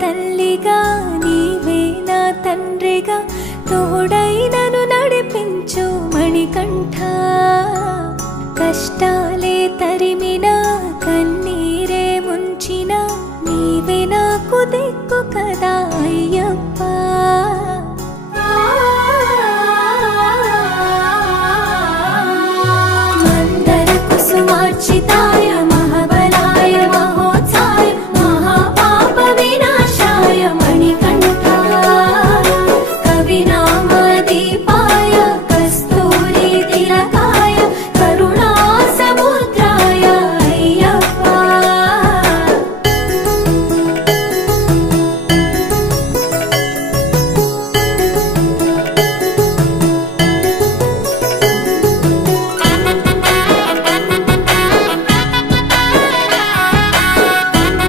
తల్లిగా నీవే నా తండ్రిగా తోడై నన్ను నడిపించు మణికంఠ కష్టాలే తరిమినా కన్నీరే ముంచినా నీవే నాకు దిక్కు కదా